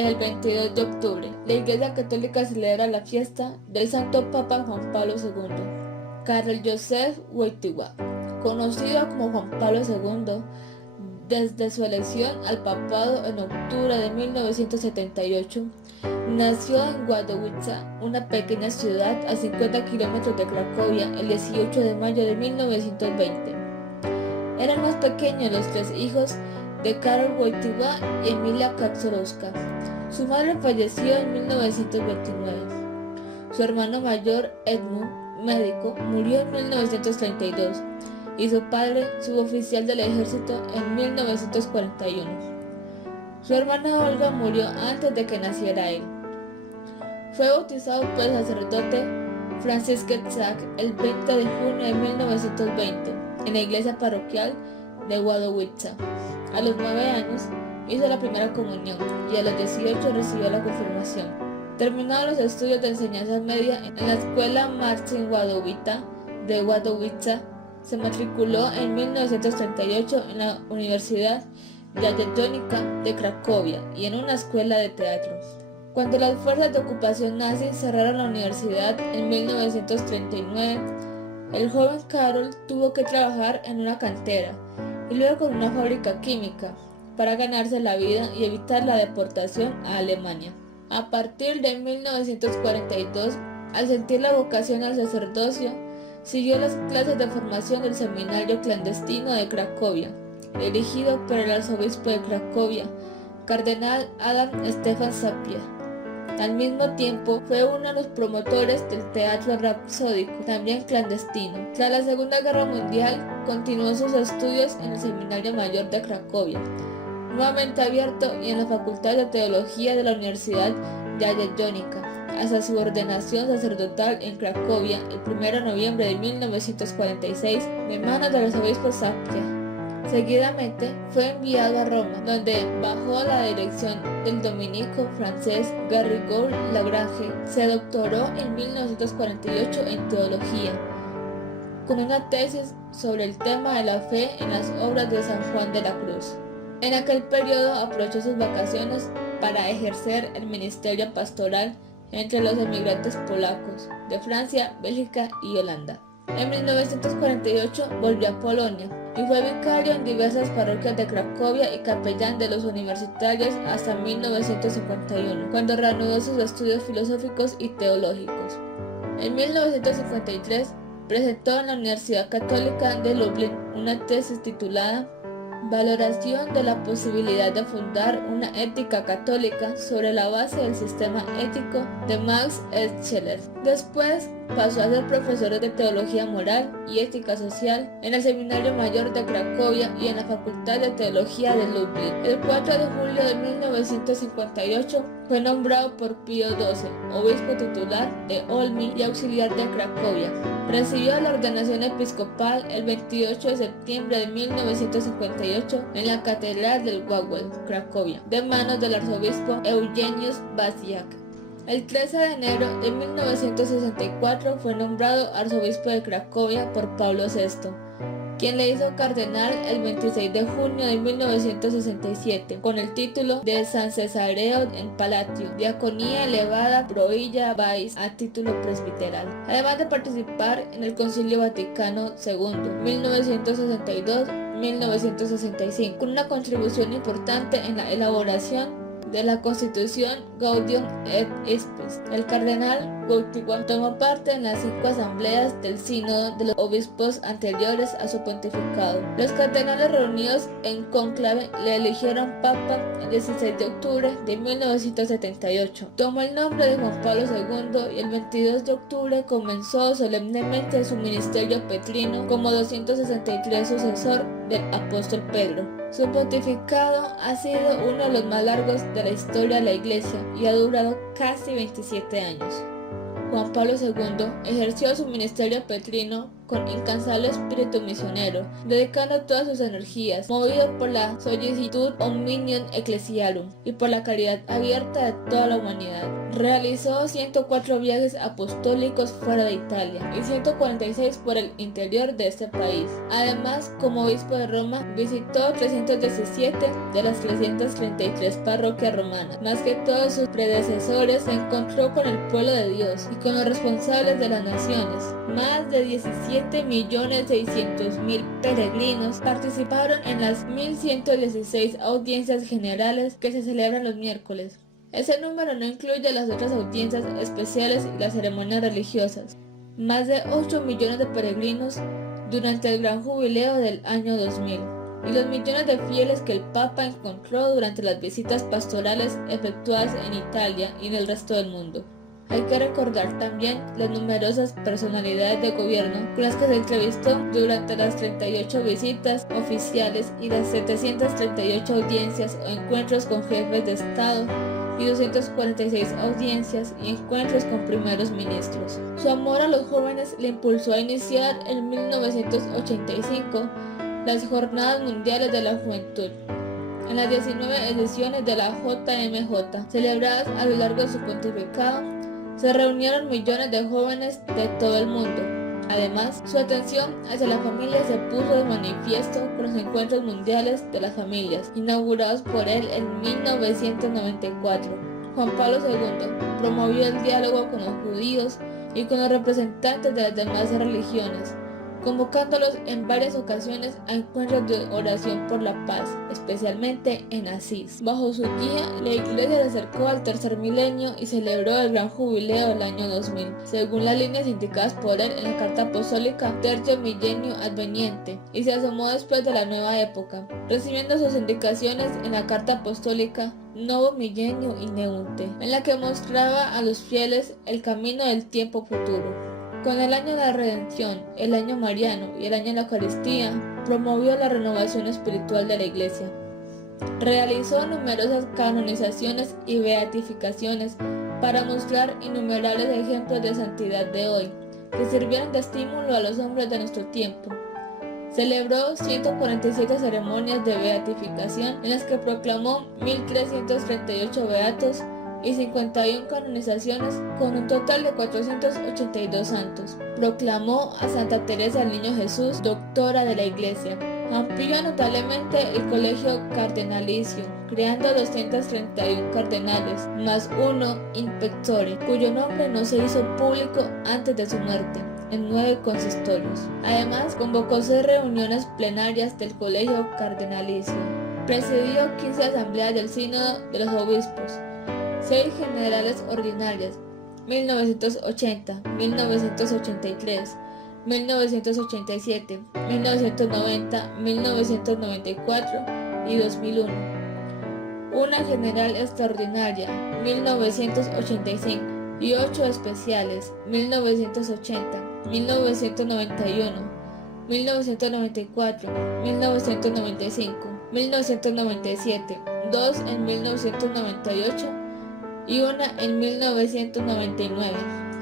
El 22 de octubre, la Iglesia Católica celebra la fiesta del Santo Papa Juan Pablo II. Karol Józef Wojtyła, conocido como Juan Pablo II, desde su elección al papado en octubre de 1978, nació en Wadowice, una pequeña ciudad a 50 kilómetros de Cracovia, el 18 de mayo de 1920. Era el más pequeño de los tres hijos de Karol Wojtyła y Emilia Kaczorowska. Su madre falleció en 1929. Su hermano mayor, Edmund, médico, murió en 1932 y su padre, suboficial del ejército, en 1941. Su hermana Olga murió antes de que naciera él. Fue bautizado por el sacerdote Franciszek Zak el 20 de junio de 1920 en la iglesia parroquial de Wadowice. A los 9 años hizo la primera comunión y a los 18 recibió la confirmación. Terminados los estudios de enseñanza media en la escuela Marcin Wadowita de Wadowice, se matriculó en 1938 en la Universidad Jagiellonica de Cracovia y en una escuela de teatro. Cuando las fuerzas de ocupación nazi cerraron la universidad en 1939, el joven Karol tuvo que trabajar en una cantera y luego en una fábrica química para ganarse la vida y evitar la deportación a Alemania. A partir de 1942, al sentir la vocación al sacerdocio, siguió las clases de formación del seminario clandestino de Cracovia, dirigido por el arzobispo de Cracovia, cardenal Adam Stefan Sapieha. Al mismo tiempo, fue uno de los promotores del teatro rapsódico, también clandestino. Tras la Segunda Guerra Mundial, continuó sus estudios en el Seminario Mayor de Cracovia, nuevamente abierto, y en la Facultad de Teología de la Universidad Jagiellonica, hasta su ordenación sacerdotal en Cracovia el 1 de noviembre de 1946, de manos del arzobispo Sapieha. Seguidamente fue enviado a Roma, donde bajo la dirección del dominico francés Garrigou Lagrange se doctoró en 1948 en teología, con una tesis sobre el tema de la fe en las obras de San Juan de la Cruz. En aquel periodo aprovechó sus vacaciones para ejercer el ministerio pastoral entre los emigrantes polacos de Francia, Bélgica y Holanda. En 1948 volvió a Polonia y fue vicario en diversas parroquias de Cracovia y capellán de los universitarios hasta 1951, cuando reanudó sus estudios filosóficos y teológicos. En 1953 presentó en la Universidad Católica de Lublin una tesis titulada Valoración de la posibilidad de fundar una ética católica sobre la base del sistema ético de Max Scheler. Después pasó a ser profesor de Teología Moral y Ética Social en el Seminario Mayor de Cracovia y en la Facultad de Teología de Lublin. El 4 de julio de 1958 fue nombrado por Pío XII, obispo titular de Olmi y auxiliar de Cracovia. Recibió la ordenación episcopal el 28 de septiembre de 1958 en la Catedral del Wawel, Cracovia, de manos del arzobispo Eugeniusz Wasiak. El 13 de enero de 1964 fue nombrado arzobispo de Cracovia por Pablo VI, quien le hizo cardenal el 26 de junio de 1967, con el título de San Cesareo en Palatio, diaconía elevada pro illa vais a título presbiteral, además de participar en el Concilio Vaticano II, 1962-1965, con una contribución importante en la elaboración de la Constitución Gaudium et Spes. El cardenal Wojtyła tomó parte en las 5 asambleas del Sínodo de los obispos anteriores a su pontificado. Los cardenales reunidos en cónclave le eligieron papa el 16 de octubre de 1978. Tomó el nombre de Juan Pablo II y el 22 de octubre comenzó solemnemente su ministerio petrino como 263 sucesor del apóstol Pedro. Su pontificado ha sido uno de los más largos de la historia de la Iglesia y ha durado casi 27 años. Juan Pablo II ejerció su ministerio petrino con incansable espíritu misionero, dedicando todas sus energías, movido por la solicitud omnium ecclesiarum y por la caridad abierta de toda la humanidad. Realizó 104 viajes apostólicos fuera de Italia y 146 por el interior de este país. Además, como obispo de Roma, visitó 317 de las 333 parroquias romanas. Más que todos sus predecesores, se encontró con el pueblo de Dios y con los responsables de las naciones. Más de 17.600.000 peregrinos participaron en las 1.116 audiencias generales que se celebran los miércoles. Ese número no incluye las otras audiencias especiales y las ceremonias religiosas. Más de 8 millones de peregrinos durante el gran jubileo del año 2000 y los millones de fieles que el Papa encontró durante las visitas pastorales efectuadas en Italia y en el resto del mundo. Hay que recordar también las numerosas personalidades de gobierno con las que se entrevistó durante las 38 visitas oficiales y las 738 audiencias o encuentros con jefes de Estado y 246 audiencias y encuentros con primeros ministros. Su amor a los jóvenes le impulsó a iniciar en 1985 las Jornadas Mundiales de la Juventud, en las 19 ediciones de la JMJ, celebradas a lo largo de su pontificado. Se reunieron millones de jóvenes de todo el mundo. Además, su atención hacia la familia se puso de manifiesto con los encuentros mundiales de las familias, inaugurados por él en 1994. Juan Pablo II promovió el diálogo con los judíos y con los representantes de las demás religiones, convocándolos en varias ocasiones a encuentros de oración por la paz, especialmente en Asís. Bajo su guía, la Iglesia se acercó al tercer milenio y celebró el gran jubileo del año 2000, según las líneas indicadas por él en la Carta Apostólica Tertio Millennio Adveniente, y se asomó después de la nueva época, recibiendo sus indicaciones en la Carta Apostólica Novo Millennio Ineunte, en la que mostraba a los fieles el camino del tiempo futuro. Con el año de la redención, el año mariano y el año de la Eucaristía, promovió la renovación espiritual de la Iglesia. Realizó numerosas canonizaciones y beatificaciones para mostrar innumerables ejemplos de santidad de hoy, que sirvieron de estímulo a los hombres de nuestro tiempo. Celebró 147 ceremonias de beatificación en las que proclamó 1.338 beatos y 51 canonizaciones, con un total de 482 santos. Proclamó a Santa Teresa del Niño Jesús, doctora de la Iglesia. Amplió notablemente el colegio cardenalicio, creando 231 cardenales, más uno inspectore, cuyo nombre no se hizo público antes de su muerte, en 9 consistorios. Además, convocó 6 reuniones plenarias del colegio cardenalicio. Presidió 15 asambleas del sínodo de los obispos, 6 generales ordinarias, 1980, 1983, 1987, 1990, 1994 y 2001. Una general extraordinaria, 1985, y 8 especiales, 1980, 1991, 1994, 1995, 1997, 2 en 1998 y una en 1999.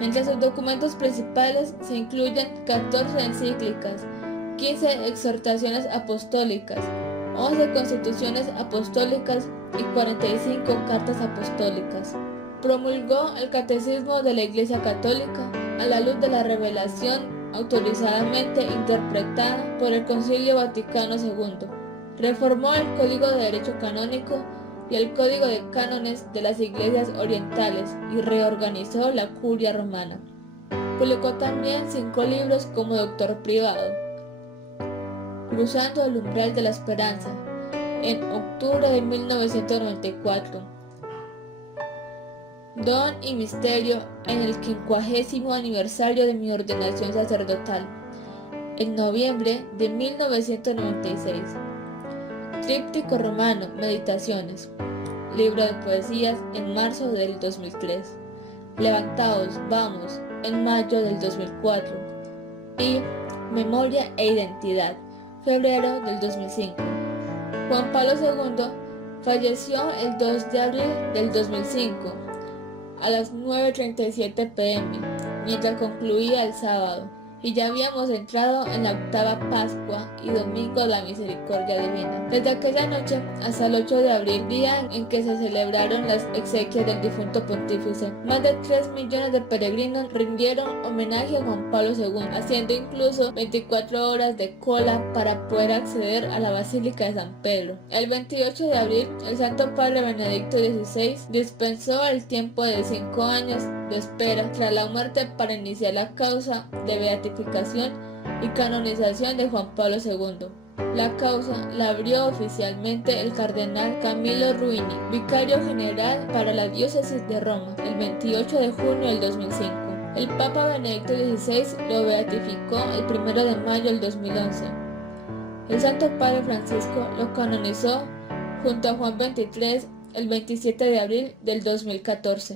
Entre sus documentos principales se incluyen 14 encíclicas, 15 exhortaciones apostólicas, 11 constituciones apostólicas y 45 cartas apostólicas. Promulgó el Catecismo de la Iglesia Católica a la luz de la revelación autorizadamente interpretada por el Concilio Vaticano II. Reformó el Código de Derecho Canónico y el Código de Cánones de las Iglesias Orientales y reorganizó la Curia Romana. Publicó también 5 libros como doctor privado. Cruzando el umbral de la esperanza, en octubre de 1994. Don y misterio en el 50º aniversario de mi ordenación sacerdotal, en noviembre de 1996. Tríptico romano, Meditaciones. Libro de poesías en marzo del 2003. Levantaos, vamos, en mayo del 2004. Y Memoria e Identidad, febrero del 2005. Juan Pablo II falleció el 2 de abril del 2005 a las 9:37 p.m. mientras concluía el sábado, y ya habíamos entrado en la octava Pascua y domingo de la Misericordia Divina. Desde aquella noche hasta el 8 de abril, día en que se celebraron las exequias del difunto pontífice, más de 3 millones de peregrinos rindieron homenaje a Juan Pablo II, haciendo incluso 24 horas de cola para poder acceder a la Basílica de San Pedro. El 28 de abril, el Santo Padre Benedicto XVI dispensó el tiempo de 5 años de espera tras la muerte para iniciar la causa de beatificación y canonización de Juan Pablo II. La causa la abrió oficialmente el cardenal Camillo Ruini, vicario general para la diócesis de Roma, el 28 de junio del 2005. El Papa Benedicto XVI lo beatificó el 1 de mayo del 2011. El Santo Padre Francisco lo canonizó junto a Juan XXIII el 27 de abril del 2014.